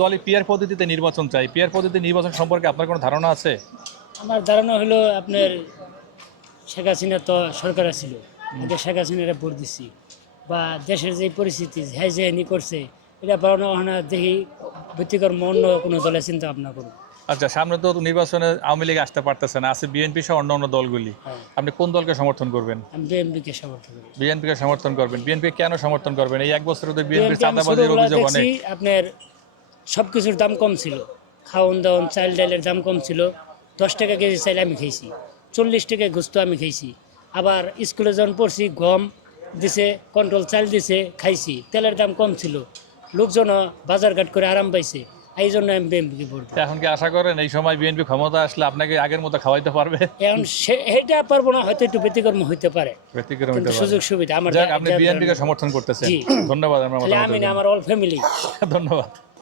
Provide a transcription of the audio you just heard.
দলই পিয়ার পদ্ধতিতে নির্বাচন চাই। পিয়ার পদ্ধতি নির্বাচন সম্পর্কে আপনার কোনো ধারণা আছে? আমার ধারণা হলো আপনার শেখ হাসিনা তো সরকার ছিল। আগে শেখ হাসিনারা ভোট দিছি। বা দেশের যে পরিস্থিতি হ্যাঁ যে নি করছে এটা পালন হয় না দেখি ব্যতিক্রম অন্য কোনো দলে চিন্তা ভাবনা করুন আচ্ছা সামনে তো নির্বাচনে আওয়ামী লীগ আসতে পারতেছে না। আছে বিএনপি সহ অন্য অন্য দলগুলি। হ্যাঁ। আপনি কোন দলকে সমর্থন করবেন? বিএনপিকে সমর্থন বিএনপিকে সমর্থন করবেন। বিএনপি কেন সমর্থন করবেন? এই এক বছর ধরে বিএনপির চাঁদাবাজির অভিযোগ অনেক। আপনার সব কিছুর দাম কম ছিল। খাওয়ন দাওয়ন চাল ডালের দাম কম ছিল। দশ টাকা কেজি চাইলে আমি খেয়েছি চল্লিশ টাকা গোস্ত আমি খেয়েছি আবার স্কুলে যখন পড়ছি গম দিছে কন্ট্রোল চাল দিছে খাইছি। তেলের দাম কম ছিল। লোকজন বাজার ঘাট করে আরাম পাইছে। এই জন্য আমি বিএমপিকে ভোট এখন কি আশা করেন এই সময় বিএনপি ক্ষমতা আসলে আপনাকে আগের মতো খাওয়াইতে পারবে? এখন সে- এটা পারব না হয়তো একটু ব্যতিক্রম হইতে পারে। ব্যতিক্রম হইতে সুযোগ সুবিধা আমার আপনি বিএনপিকে সমর্থন করতেছেন। ধন্যবাদ আমার আমি আমার অল ফ্যামিলি ধন্যবাদ।